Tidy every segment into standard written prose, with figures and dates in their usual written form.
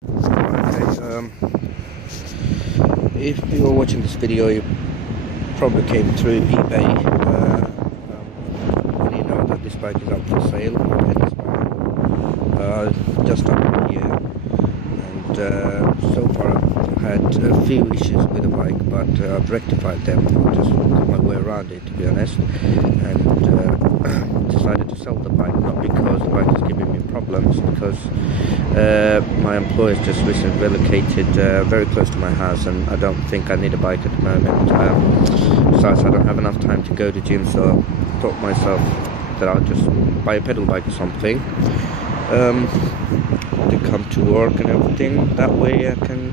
Okay, if you are watching this video, you probably came through eBay, and you know that this bike is up for sale. This bike, just under a year, and so far I've had a few issues with the bike, but I've rectified them. I just got my way around it, to be honest, and decided to sell the bike, not because the bike is giving me problems, because my employer's just recently relocated very close to my house, and I don't think I need a bike at the moment. Besides, I don't have enough time to go to gym, so I thought myself that I'll just buy a pedal bike or something to come to work and everything. That way I can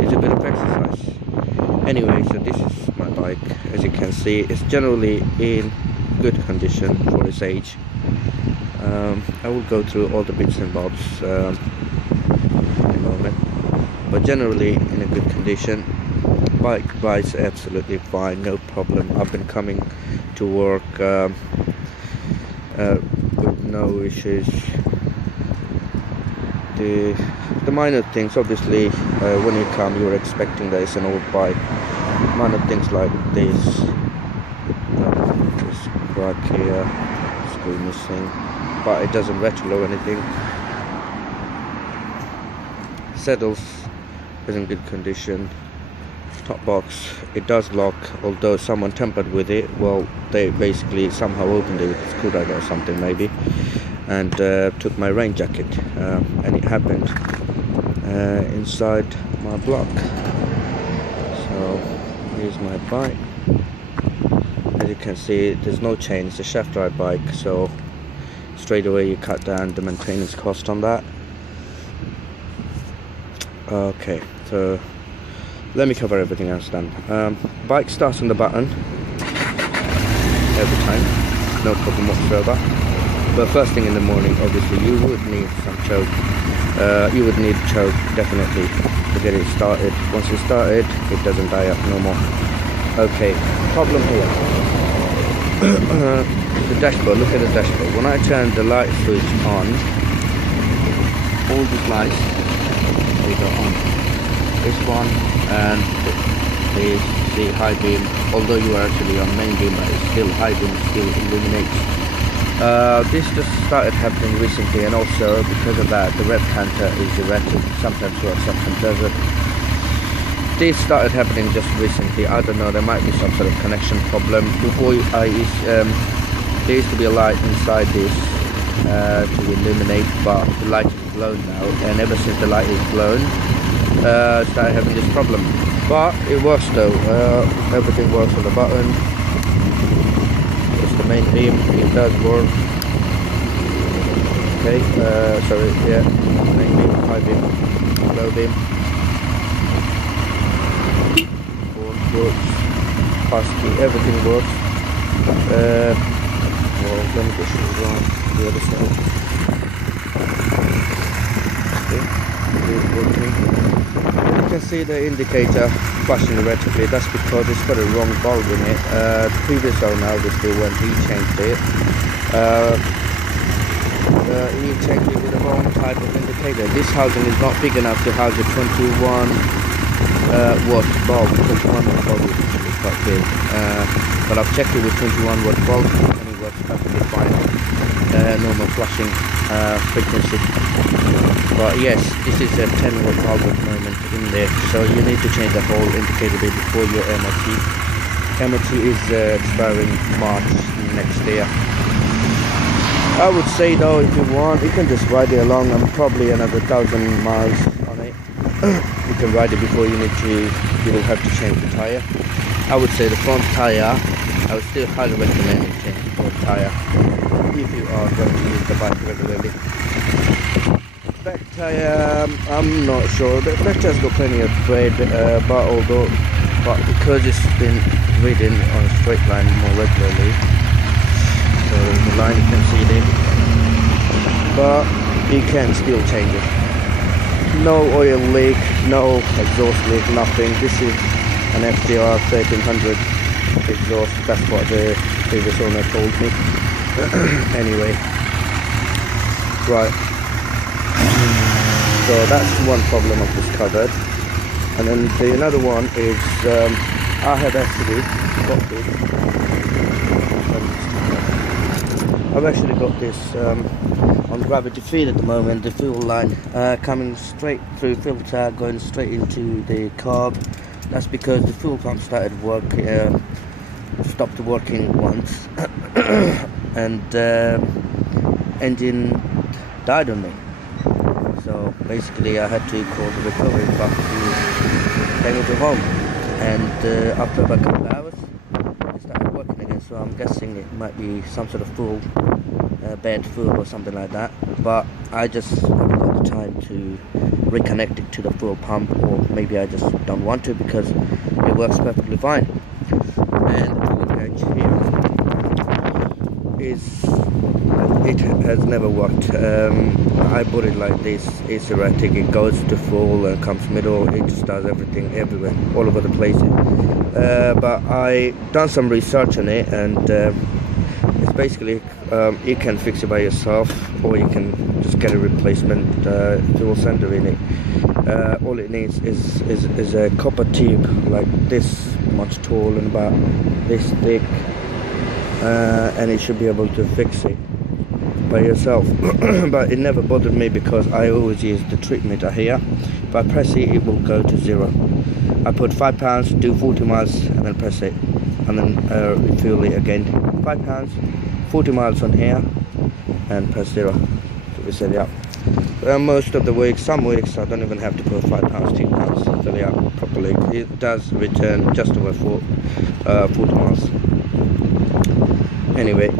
use a bit of exercise. Anyway, so this is my bike. As you can see, it's generally in good condition for its age. I will go through all the bits and bobs in a moment, but generally in a good condition. Bike rides absolutely fine, no problem. I've been coming to work with no issues. The minor things, obviously, when you come, you're expecting that it's an old bike. Minor things like this crack here, screw missing, but it doesn't rattle or anything. Saddles is in good condition. Top box, it does lock, although someone tampered with it. Well, they basically somehow opened it with a screwdriver or something maybe, and took my rain jacket, and it happened inside my block. So here's my bike. As you can see, there's no chain, it's a shaft drive bike, so straight away you cut down the maintenance cost on that. Okay, so let me cover everything else then. Bike starts on the button every time, no problem whatsoever. But first thing in the morning, obviously you would need some choke. You would need choke definitely to get it started. Once it's started, it doesn't die up no more. Okay, problem here. The dashboard, look at the dashboard. When I turn the light switch on, all these lights, they go on. This one and this, the high beam, although you are actually on main beam, but it's still high beam, still illuminates. This just started happening recently, and also because of that the rev counter is erratic, sometimes works, sometimes doesn't. This started happening just recently. I don't know, there might be some sort of connection problem. Before there used to be a light inside this to illuminate, but the light is blown now, and ever since the light is blown, started having this problem. But it works though. Everything works on the button. It's the main beam, it does work. Okay, sorry, yeah, main beam, high beam, low beam. Works, pass key, everything works. Well, let me just show you on the other side. Okay, it's working. You can see the indicator flashing erratically. That's because it's got a wrong bulb in it. The previous owner, obviously, when he changed it, he changed it with the wrong type of indicator. This housing is not big enough to house a 21 watt bulb. 21 watt bulb is actually quite big, but I've checked it with 21 watt bulb and it works perfectly fine. Normal flashing frequency. But yes, this is a 10 watt bulb at the moment in there, so you need to change the whole indicator before your MOT. MOT is expiring March next year. I would say though, if you want, you can just ride it along and probably another 1,000 miles on it. You can ride it before you will have to change the tire. I would say the front tire, I would still highly recommend you change the front tire if you are going to use the bike regularly. Back tire, I'm not sure. The back tire's got plenty of tread, but because it's been ridden on a straight line more regularly, so the line you can see there, but you can still change it. No oil leak, no exhaust leak, nothing. This is an FTR 1300 exhaust, that's what the previous owner told me. Anyway, right. So that's one problem I've discovered. And then another one is I have actually got this. I've actually got this on gravity feed at the moment, the fuel line coming straight through filter, going straight into the carb. That's because the fuel pump started stopped working once and engine died on me. So basically I had to call the recovery truck to take me to home, and after about a couple of hours it started working again. So I'm guessing it might be some sort of fuel, bad fuel or something like that, but I just haven't got the time to reconnect it to the fuel pump, or maybe I just don't want to because it works perfectly fine. And the fuel gauge here it has never worked. I bought it like this. It's erratic. It goes to full and comes middle. It just does everything everywhere, all over the place. But I done some research on it, and it's basically you can fix it by yourself, or you can just get a replacement fuel sender in it. All it needs is a copper tube like this much tall and about this thick, and it should be able to fix it by yourself. But it never bothered me because I always use the trip meter here. If I press it, it will go to 0. I put £5, do 40 miles, and then press it, and then refuel it again. £5, 40 miles on here, and press 0 to reset it up. Most of the weeks, some weeks I don't even have to put £5, £2 to fill it up properly. It does return just over 40 miles. Anyway,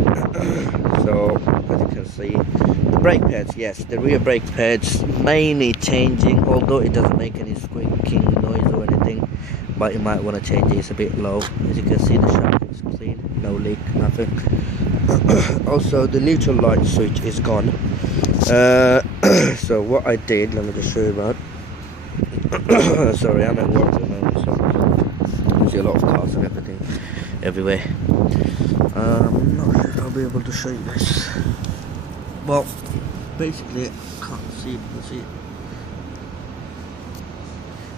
so as you can see, the brake pads, yes, the rear brake pads mainly changing, although it doesn't make any squeaking noise or anything, but you might want to change it. It's a bit low. As you can see, the shaft is clean, no leak, nothing. Also, the neutral light switch is gone. So what I did, let me just show you about. Sorry, I'm at work at the moment, so you see a lot of cars and everything everywhere. I'm not sure if I'll be able to show you guys. Well, basically, I can't see it.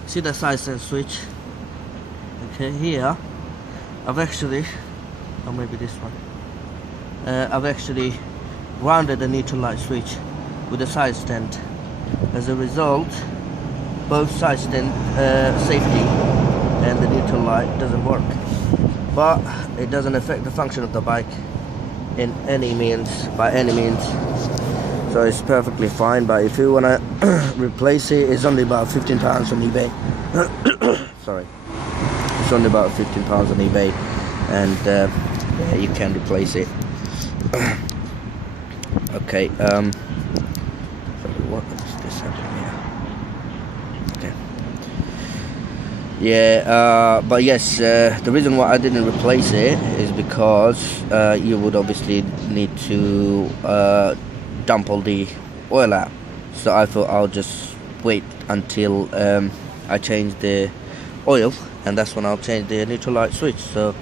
See the side stand switch? Okay, here I've actually, or maybe this one. I've actually grounded the neutral light switch with a side stand. As a result, both side stand safety and the neutral light doesn't work, but it doesn't affect the function of the bike in any means, by any means. So it's perfectly fine. But if you want to replace it, it's only about £15 on eBay. Sorry, it's only about £15 on eBay, and yeah, you can replace it. Okay, sorry, what is this happening here? Okay. Yeah, but yes, the reason why I didn't replace it is because you would obviously need to dump all the oil out. So I thought I'll just wait until I change the oil, and that's when I'll change the neutral light switch. So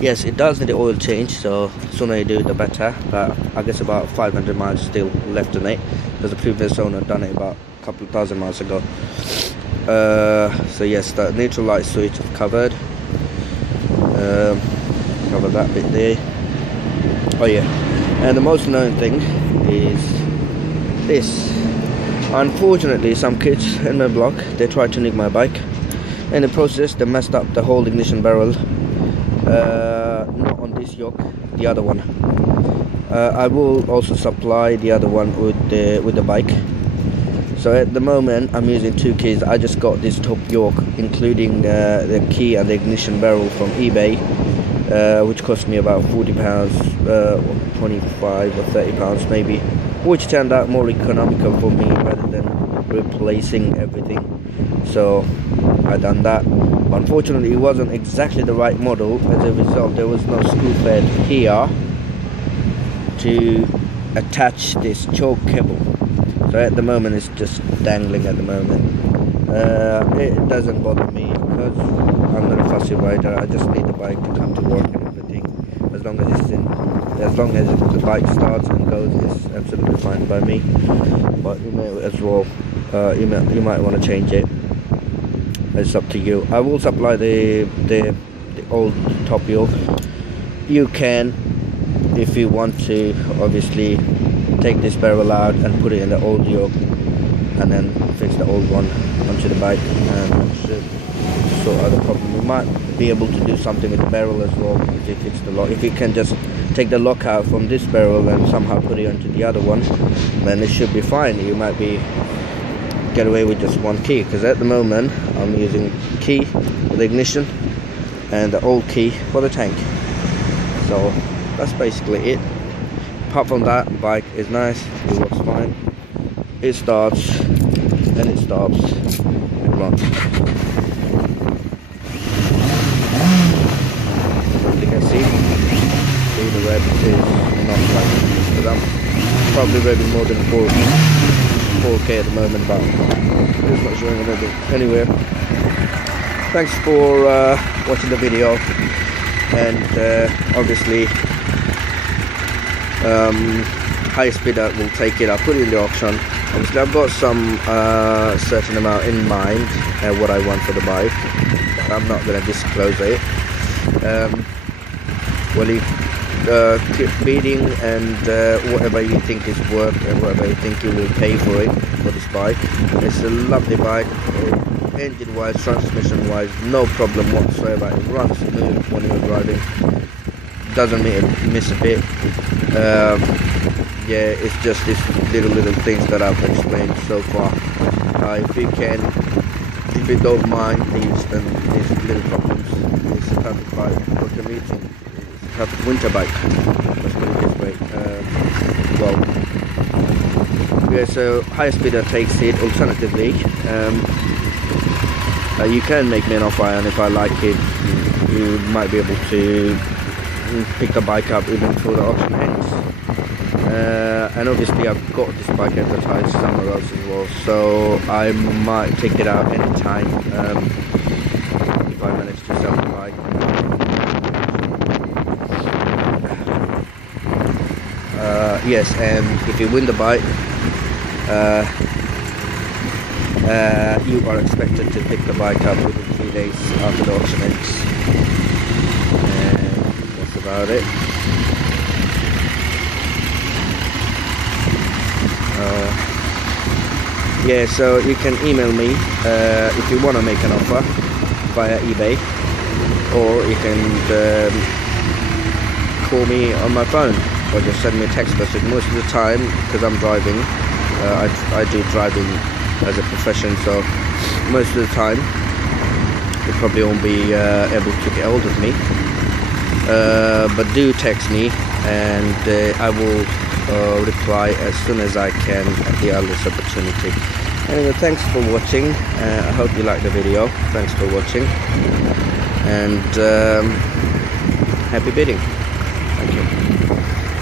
yes, it does need the oil change, so the sooner you do it the better, but I guess about 500 miles still left on it, because the previous owner done it about a couple of thousand miles ago. So yes, the neutral light switch I've covered. Cover that bit there. Oh yeah, and the most annoying thing is this. Unfortunately, some kids in my block, they tried to nick my bike. In the process, they messed up the whole ignition barrel. Not on this yoke, the other one. I will also supply the other one with the bike. So at the moment I'm using two keys. I just got this top yoke, including the key and the ignition barrel from eBay, which cost me about £40, or 25 or £30 maybe, which turned out more economical for me rather than replacing everything. So I done that. Unfortunately, it wasn't exactly the right model. As a result, there was no screw thread here to attach this choke cable. So at the moment, it's just dangling at the moment. It doesn't bother me because I'm not a fussy rider. I just need the bike to come to work and everything, as long as it's in as long as the bike starts and goes, it's absolutely fine by me. But you may as well, you might want to change it. It's up to you. I will supply the old top yoke. You can, if you want to, obviously take this barrel out and put it in the old yoke, and then fix the old one onto the bike, and should sort out the problem. You might be able to do something with the barrel as well if you fix the lock. If you can just take the lock out from this barrel and somehow put it onto the other one, then it should be fine. You might get away with just one key, because at the moment I'm using key for the ignition and the old key for the tank. So that's basically it. Apart from that, the bike is nice, it works fine, it starts and it stops and runs. As you can see the rev is not like, because I'm probably revving more than 4K at the moment, but it's not showing a little bit. Anyway, thanks for watching the video, and obviously Highspeeder will take it. I'll put it in the auction. Obviously I've got some certain amount in mind what I want for the bike, but I'm not going to disclose it. Keep bidding, and whatever you think is worth and whatever you think you will pay for it, for this bike. It's a lovely bike, engine wise, transmission wise, no problem whatsoever. It runs smooth when you're driving, doesn't miss a bit. Yeah, it's just these little things that I've explained so far. If you don't mind these little problems, it's a perfect bike for commuting. Perfect winter bike, let's put it this way. Yeah, so Highspeeder takes it. Alternatively, you can make me an offer, and if I like it, you might be able to pick the bike up even before the auction ends. And obviously I've got this bike advertised somewhere else as well, so I might take it out anytime if I manage to sell the bike. Yes, and if you win the bike, you are expected to pick the bike up within 3 days after the auction ends. And that's about it. Yeah, so you can email me if you want to make an offer via eBay, or you can call me on my phone, or just send me a text message. Most of the time, because I'm driving, I do driving as a profession, so most of the time you probably won't be able to get hold of me, but do text me, and I will reply as soon as I can at the earliest opportunity. Anyway, thanks for watching. I hope you liked the video. Thanks for watching, and happy bidding. Thank you.